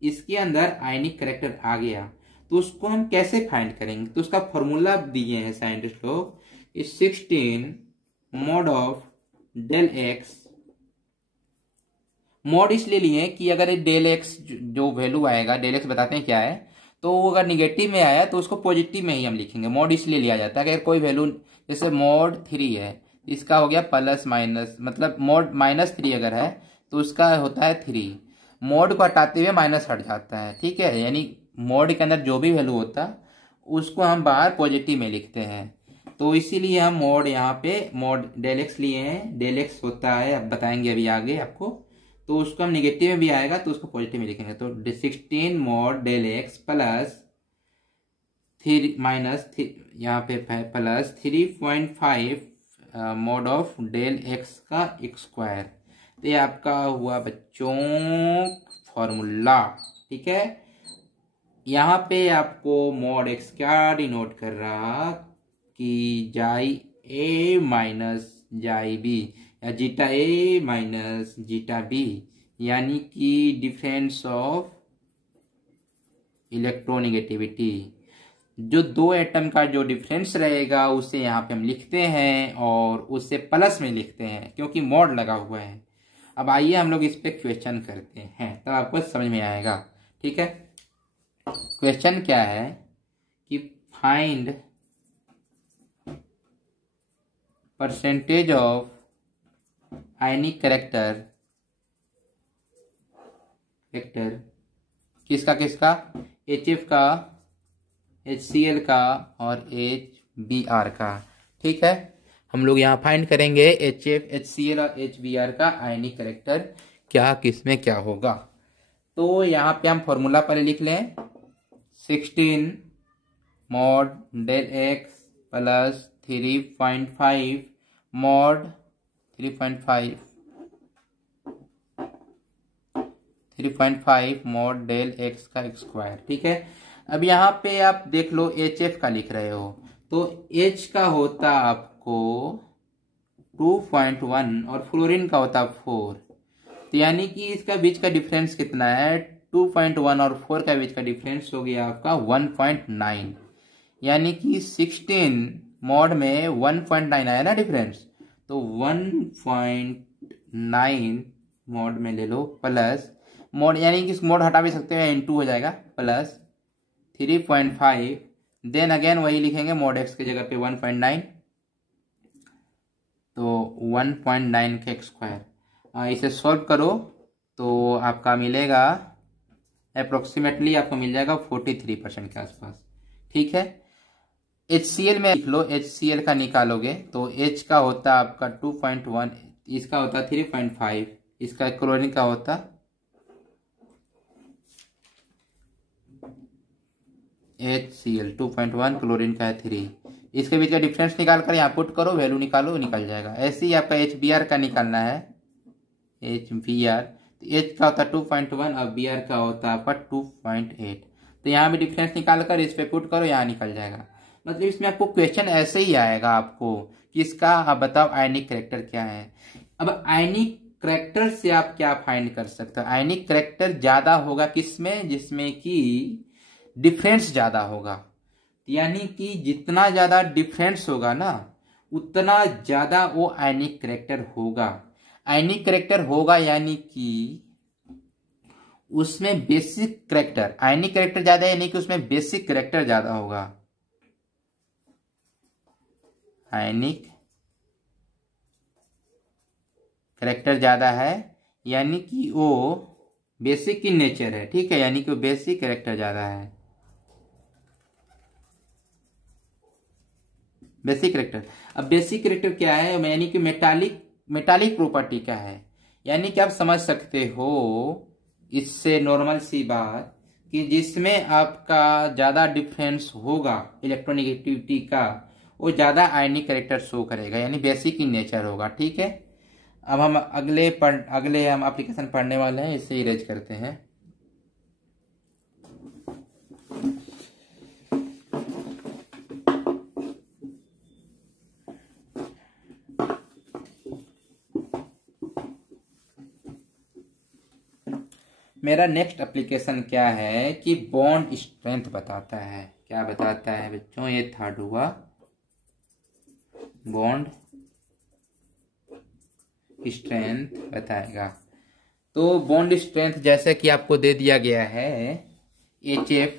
इसके अंदर आयनिक कैरेक्टर आ गया, तो उसको हम कैसे फाइंड करेंगे, तो उसका फॉर्मूला दिए हैं साइंटिस्ट लोग, इस 16 mod of del x. Mod इसलिए लिए कि अगर डेल एक्स जो वैल्यू आएगा, डेल एक्स बताते हैं क्या है, तो वो अगर निगेटिव में आया तो उसको पॉजिटिव में ही हम लिखेंगे। मॉड इसलिए लिया जाता है अगर कोई वैल्यू, जैसे मॉड 3 है, इसका हो गया प्लस माइनस, मतलब मॉड -3 अगर है तो उसका होता है 3, मॉड को हटाते हुए माइनस हट जाता है, ठीक है। यानी मॉड के अंदर जो भी वैल्यू होता उसको हम बाहर पॉजिटिव में लिखते हैं, तो इसीलिए हम मॉड यहाँ पे मॉड डेल एक्स लिए हैं। डेल एक्स होता है, अब बताएंगे अभी आगे आपको, तो उसको हम निगेटिव में भी आएगा तो उसको पॉजिटिव में लिखेंगे। तो 16 mod del x plus 3 minus यहाँ पे plus 3.5 mod of del x का स्क्वायर। तो ये आपका हुआ बच्चों फॉर्मूला, ठीक है। यहाँ पे आपको मॉड एक्स क्या डिनोट कर रहा कि जाई ए माइनस जाई बी, या जीटा ए माइनस जीटा बी, यानी कि डिफरेंस ऑफ इलेक्ट्रोनेगेटिविटी। जो दो एटम का जो डिफरेंस रहेगा उसे यहाँ पे हम लिखते हैं और उसे प्लस में लिखते हैं क्योंकि मॉड लगा हुआ है। अब आइए हम लोग इस पे क्वेश्चन करते हैं तब आपको समझ में आएगा, ठीक है। क्वेश्चन क्या है कि find percentage of ionic character किसका किसका, HF का, HCl का और HBr का, ठीक है। हम लोग यहाँ फाइंड करेंगे HF, HCl और HBr का आयनिक करेक्टर क्या किसमें क्या होगा। तो यहाँ पे हम फॉर्मूला पहले लिख लें, 16 mod del x plus 3.5 mod 3.5 mod del x का स्क्वायर, ठीक है। अब यहाँ पे आप देख लो HF का लिख रहे हो तो H का होता आपको 2.1 और फ्लोरीन का होता 4, तो यानी कि इसका बीच का डिफरेंस कितना है, 2.1 और 4 का बीच का डिफरेंस हो गया आपका 1.9, यानी कि 16 मॉड में 1.9 आया ना डिफरेंस, तो 1.9 मॉड में ले लो प्लस मॉड, यानी कि इस मॉड हटा भी सकते हैं, इनटू हो जाएगा, प्लस 3.5, देन अगेन वही लिखेंगे मॉड एक्स की जगह पे 1.9, तो 1.9 का स्क्वायर। इसे सॉल्व करो तो आपका मिलेगा अप्रोक्सीमेटली, आपको मिल जाएगा 43% के आसपास, ठीक है। HCl में लिख लो, HCl का निकालोगे तो H का होता आपका 2.1, इसका होता 3.5, इसका क्लोरीन का होता HCl 2.1, क्लोरीन का है 3, इसके बीच का डिफरेंस निकाल कर यहाँ पुट करो, वैल्यू निकालो, निकल जाएगा। ऐसे ही आपका HBr का निकालना है, HBr, तो H का होता 2.1 और Br का होता आपका 2.8, तो यहाँ भी डिफरेंस निकाल कर इस पे पुट करो, यहाँ निकल जाएगा। मतलब इसमें आपको क्वेश्चन ऐसे ही आएगा आपको कि इसका आप बताओ आयनिक करेक्टर क्या है। अब आयनिक करेक्टर से आप क्या फाइंड कर सकते हो, आयनिक करेक्टर ज्यादा होगा किसमें, जिसमें कि डिफरेंस ज्यादा होगा, यानी कि जितना ज्यादा डिफरेंस होगा ना उतना ज्यादा वो आयनिक करेक्टर होगा। आयनिक करेक्टर होगा यानी कि उसमें बेसिक करेक्टर, आयनिक करेक्टर ज्यादा है यानी कि उसमें बेसिक करेक्टर ज्यादा होगा। आयनिक करेक्टर ज्यादा है यानी कि वो बेसिक इन नेचर है, ठीक है, यानी कि वो बेसिक करेक्टर ज्यादा है, बेसिक करेक्टर। अब बेसिक करेक्टर क्या है, यानी कि मेटालिक प्रॉपर्टी क्या है, यानी कि आप समझ सकते हो इससे नॉर्मल सी बात कि जिसमें आपका ज्यादा डिफरेंस होगा इलेक्ट्रोनेगेटिविटी का वो ज्यादा आयनिक करेक्टर शो करेगा, यानी बेसिक इन नेचर होगा, ठीक है। अब हम अगले हम एप्लीकेशन पढ़ने वाले हैं, इसे इरेज करते हैं। मेरा नेक्स्ट एप्लीकेशन क्या है कि बॉन्ड स्ट्रेंथ बताता है। क्या बताता है बच्चों? ये थर्ड हुआ, बॉन्ड स्ट्रेंथ बताएगा। तो बॉन्ड स्ट्रेंथ जैसे कि आपको दे दिया गया है, HF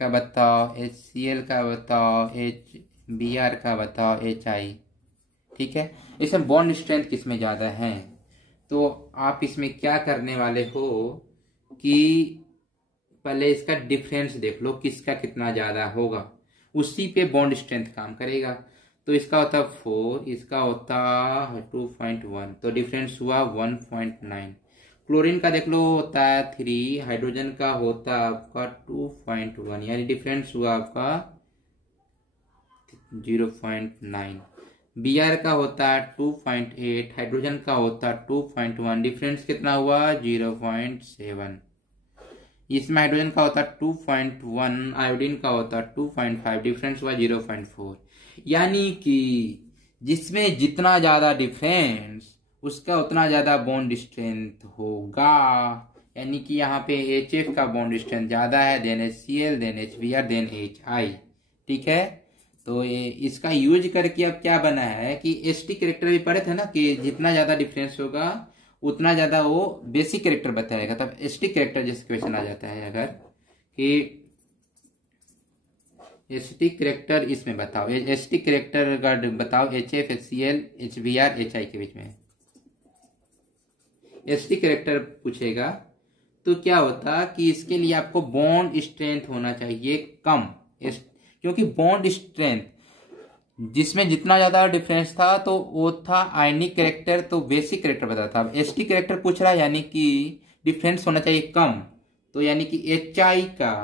का बताओ, HCl का बताओ, HBr का बताओ, HI। ठीक है, इसमें बॉन्ड स्ट्रेंथ किसमें ज़्यादा है? तो आप इसमें क्या करने वाले हो कि पहले इसका डिफरेंस देख लो, किसका कितना ज़्यादा होगा, उसी पे बॉन्ड स्ट्रेंथ काम करेगा। तो इसका होता 4, इसका होता 2.1, तो डिफरेंस हुआ 1.9। क्लोरीन का देख लो होता है 3, हाइड्रोजन का होता आपका 2.1, यानी डिफरेंस हुआ आपका 0.9। Br का होता 2.8, हाइड्रोजन का होता 2.1, डिफरेंस कितना हुआ 0.7। इसमें हाइड्रोजन का होता 2.1, आयोडीन का होता 2.5, डिफरेंस हुआ 0.4। यानी कि जिसमें जितना ज्यादा डिफरेंस उसका उतना ज्यादा बॉन्ड स्ट्रेंथ होगा। यानी कि यहाँ पे HF का बॉन्ड स्ट्रेंथ ज्यादा है, then HCl, then HBr, then HI। ठीक है, तो ये इसका यूज करके अब क्या बना है कि ST कैरेक्टर भी पढ़े थे ना कि जितना ज्यादा डिफरेंस होगा उतना ज्यादा वो बेसिक कैरेक्टर बताएगा। तब ST कैरेक्टर जैसे क्वेश्चन आ जाता है अगर कि ST कैरेक्टर इसमें बताओ, ST कैरेक्टर का बताओ HF, HCl, HBr, HI के बीच में ST कैरेक्टर पूछेगा तो क्या होता कि इसके लिए आपको बॉन्ड स्ट्रेंथ होना चाहिए कम, क्योंकि बॉन्ड स्ट्रेंथ जिसमें जितना ज्यादा डिफरेंस था तो वो था आयनिक कैरेक्टर, तो बेसिक कैरेक्टर बताता था। अब ST कैरेक्टर पूछ रहा है यानी कि डिफरेंस होना चाहिए कम, तो यानी कि HI का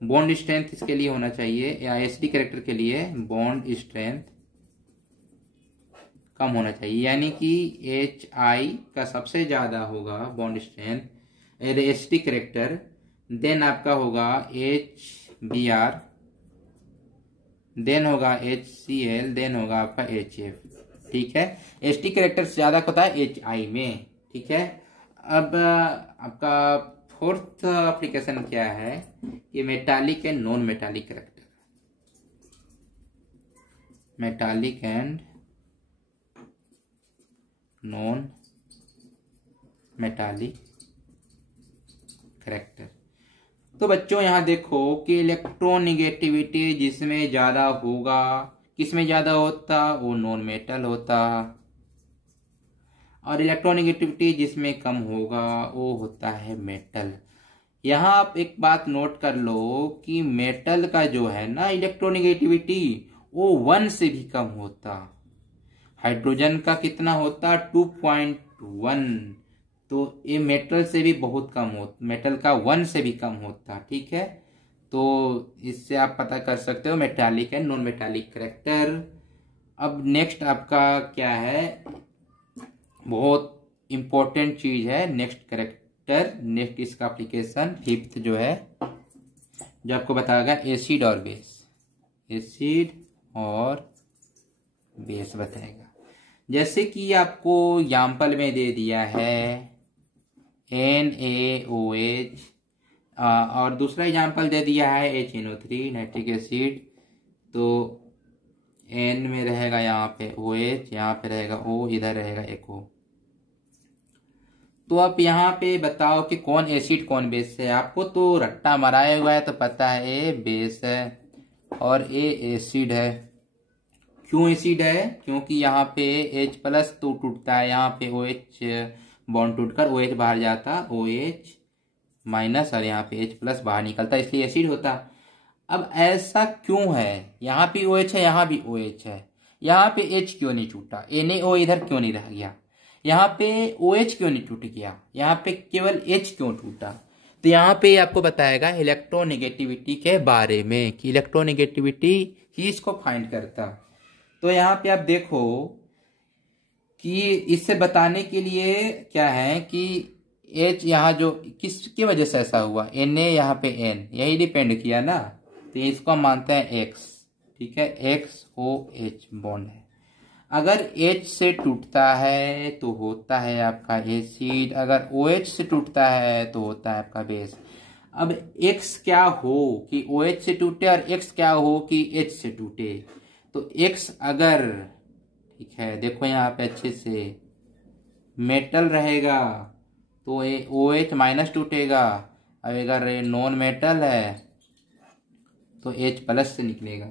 बॉन्ड स्ट्रेंथ इसके लिए होना चाहिए, या ST कैरेक्टर के लिए बॉन्ड स्ट्रेंथ कम होना चाहिए। यानी कि HI का सबसे ज्यादा होगा bond strength ST character, then आपका होगा HBr, देन होगा HCl, देन होगा आपका HF। ठीक है, ST कैरेक्टर से ज्यादा होता है HI में। ठीक है, अब आपका फोर्थ एप्लीकेशन क्या है, ये metallic and non metallic character. Metallic and non metallic character. तो बच्चों यहां देखो कि इलेक्ट्रोनिगेटिविटी जिसमें ज्यादा होगा, किसमें ज्यादा होता, वो नॉन मेटल होता, और इलेक्ट्रोनिगेटिविटी जिसमें कम होगा वो होता है मेटल। यहां आप एक बात नोट कर लो कि मेटल का जो है ना इलेक्ट्रोनिगेटिविटी वो 1 से भी कम होता। हाइड्रोजन का कितना होता 2.1, तो ये मेटल से भी बहुत कम होता, मेटल का 1 से भी कम होता। ठीक है, तो इससे आप पता कर सकते हो metallic and non metallic character. अब नेक्स्ट आपका क्या है, बहुत इंपॉर्टेंट चीज है नेक्स्ट कैरेक्टर, नेक्स्ट इसका एप्लीकेशन फिफ्थ जो है, जो आपको बताएगा एसिड और बेस, एसिड और बेस बताएगा। जैसे कि आपको एग्जाम्पल में दे दिया है NaOH, और दूसरा एग्जाम्पल दे दिया है HNO3 नाइट्रिक एसिड। तो N में रहेगा यहाँ पे OH, यहाँ पे रहेगा O, इधर रहेगा एक O। तो आप यहाँ पे बताओ कि कौन एसिड कौन बेस है। आपको तो रट्टा मराया हुआ है तो पता है ए बेस है और ए एसिड है। क्यों एसिड है? क्योंकि यहाँ पे H+ तो टूटता है, यहाँ पे OH बॉन्ड टूटकर OH बाहर जाता, OH- और यहाँ पे H+ बाहर निकलता, इसलिए एसिड होता। अब ऐसा क्यों है, यहाँ भी OH है, यहाँ भी OH है, यहाँ पे H क्यों नहीं टूटा, NaO इधर क्यों नहीं रह गया, यहाँ पे OH क्यों नहीं टूट गया, यहाँ पे केवल H क्यों टूटा? तो यहाँ पे आपको बताएगा इलेक्ट्रोनेगेटिविटी के बारे में कि इलेक्ट्रोनेगेटिविटी ही इसको फाइंड करता। तो यहाँ पे आप देखो कि इससे बताने के लिए क्या है कि H यहाँ जो किसकी वजह से ऐसा हुआ, Na यहाँ पे N, यही डिपेंड किया ना, तो इसको हम मानते हैं X। ठीक है, XOH बॉन्ड है। अगर H से टूटता है तो होता है आपका एसिड, अगर OH से टूटता है तो होता है आपका बेस। अब X क्या हो कि OH से टूटे और X क्या हो कि H से टूटे। तो X अगर, ठीक है देखो यहाँ पे अच्छे से, मेटल रहेगा तो ये OH माइनस टूटेगा। अब अगर ये नॉन मेटल है तो H प्लस से निकलेगा,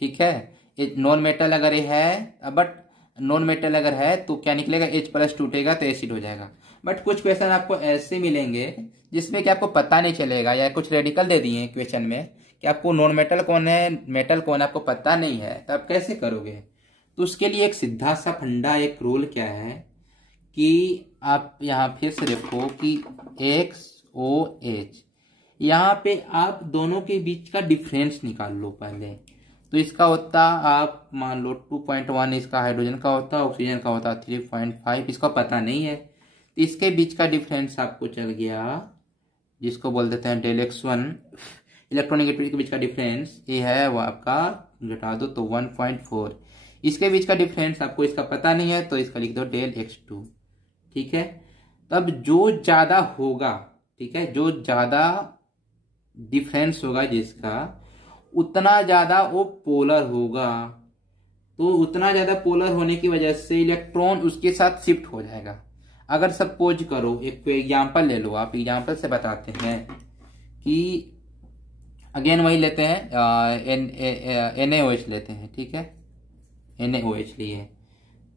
ठीक है। नॉन मेटल अगर ये है, बट नॉन मेटल अगर है तो क्या निकलेगा, H प्लस टूटेगा तो एसिड हो जाएगा। बट कुछ क्वेश्चन आपको ऐसे मिलेंगे जिसमें कि आपको पता नहीं चलेगा, या कुछ रेडिकल दे दिए क्वेश्चन में कि आपको नॉन मेटल कौन है मेटल कौन है आपको पता नहीं है, तो आप कैसे करोगे। तो उसके लिए एक सीधा सा फंडा, एक रूल क्या है कि आप यहाँ फिर से देखो कि XOH, यहाँ पे आप दोनों के बीच का डिफरेंस निकाल लो पहले। तो इसका होता आप मान लो 2.1 इसका हाइड्रोजन का होता, ऑक्सीजन का होता 3.5, इसका पता नहीं है। तो इसके बीच का डिफरेंस आपको चल गया, जिसको बोल देते हैं डेल X1, इलेक्ट्रॉनिगेटिविटी के बीच का डिफरेंस ये है वो आपका, घटा दो तो 1.4। इसके बीच का डिफरेंस आपको इसका पता नहीं है तो इसका लिख दो डेल X2, ठीक है। तब जो ज्यादा होगा, ठीक है, जो ज्यादा डिफरेंस होगा जिसका, उतना ज्यादा वो पोलर होगा। तो उतना ज्यादा पोलर होने की वजह से इलेक्ट्रॉन उसके साथ शिफ्ट हो जाएगा। अगर सपोज करो, एक एग्जांपल ले लो, आप एग्जांपल से बताते हैं कि अगेन वही लेते हैं, NaOH लेते हैं, ठीक है, NaOH लिए।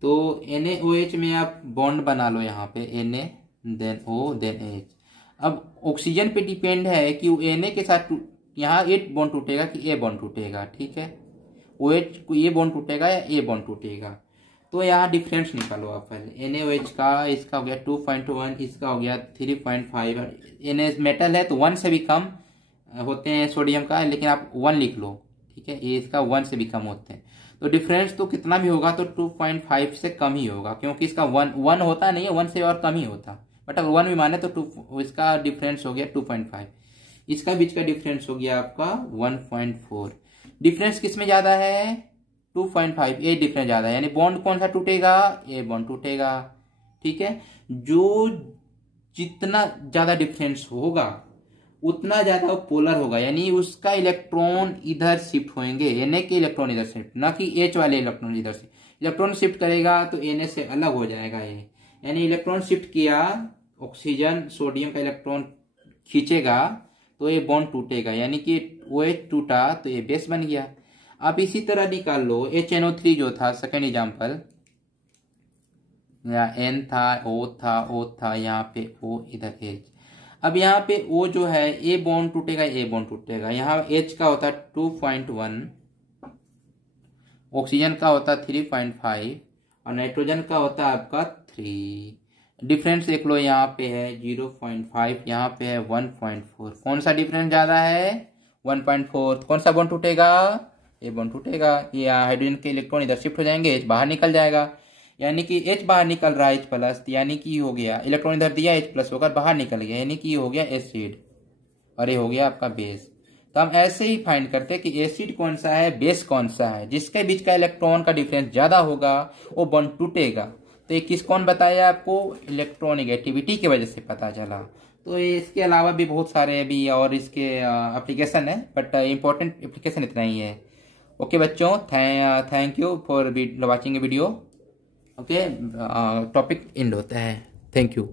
तो NaOH में आप बॉन्ड बना लो यहाँ पे, Na then O then H। अब ऑक्सीजन पे डिपेंड है कि Na के साथ यहाँ A बॉन्ड टूटेगा कि A बॉन्ड टूटेगा, ठीक है। OH को A बॉन्ड टूटेगा या A बॉन्ड टूटेगा। तो यहाँ डिफरेंस निकालो आप पहले। NaOH का, इसका हो गया 2.1, इसका हो गया 3.5। Na मेटल है तो 1 से भी कम होते हैं सोडियम का, लेकिन आप 1 लिख लो, ठीक है, ये इसका 1 से भी कम होते हैं। तो डिफरेंस तो कितना भी होगा तो 2.5 से कम ही होगा, क्योंकि इसका 1 होता नहीं है, 1 से और कम ही होता। बट अगर 1 भी माने तो इसका डिफरेंस हो गया 2.5, इसका बीच का डिफरेंस हो गया आपका 1.4। डिफरेंस किस में ज्यादा है, 2.5, ये डिफरेंस ज्यादा है, यानी बॉन्ड कौन सा टूटेगा, ये बॉन्ड टूटेगा, ठीक है। जो जितना ज्यादा डिफरेंस होगा उतना ज्यादा पोलर होगा, यानी उसका इलेक्ट्रॉन इधर शिफ्ट होंगे, Na के इलेक्ट्रॉन इधर शिफ्ट, ना कि H वाले इलेक्ट्रॉन इधर से। इलेक्ट्रॉन शिफ्ट करेगा तो Na से अलग हो जाएगा ये, यानी इलेक्ट्रॉन शिफ्ट किया, ऑक्सीजन सोडियम का इलेक्ट्रॉन खींचेगा तो ये बॉन्ड टूटेगा, यानी कि OH टूटा तो ये बेस बन गया। आप इसी तरह निकाल लो HNO3 जो था सेकेंड एग्जाम्पल, यहाँ N था, O था, यहाँ पे O, इधर H। अब यहाँ पे O जो है A बॉन्ड टूटेगा, A बॉन्ड टूटेगा। यहाँ H का होता 2.1, ऑक्सीजन का होता 3.5 और नाइट्रोजन का होता आपका 3। डिफरेंस देख लो, यहाँ पे है 0.5, यहाँ पे है 1.4। कौन सा डिफरेंस ज्यादा है, 1.4। कौन सा बॉन्ड टूटेगा, A बॉन्ड टूटेगा। ये हाइड्रोजन के इलेक्ट्रॉन इधर शिफ्ट हो जाएंगे, H बाहर निकल जाएगा, यानी कि H बाहर निकल रहा है H प्लस, यानी कि हो गया इलेक्ट्रॉन इधर दिया H प्लस होकर बाहर निकल गया, यानी कि हो गया एसिड और ये हो गया आपका बेस। तो हम ऐसे ही फाइंड करते हैं कि एसिड कौन सा है, बेस कौन सा है। जिसके बीच का इलेक्ट्रॉन का डिफरेंस ज्यादा होगा वो बॉन्ड टूटेगा। तो ये किस कौन बताया आपको, इलेक्ट्रोनेगेटिविटी की वजह से पता चला। तो इसके अलावा भी बहुत सारे भी और इसके एप्लीकेशन है, बट इंपॉर्टेंट एप्लीकेशन इतना ही है। ओके बच्चों, thank you for watching video. Okay, topic and होता है। Thank you.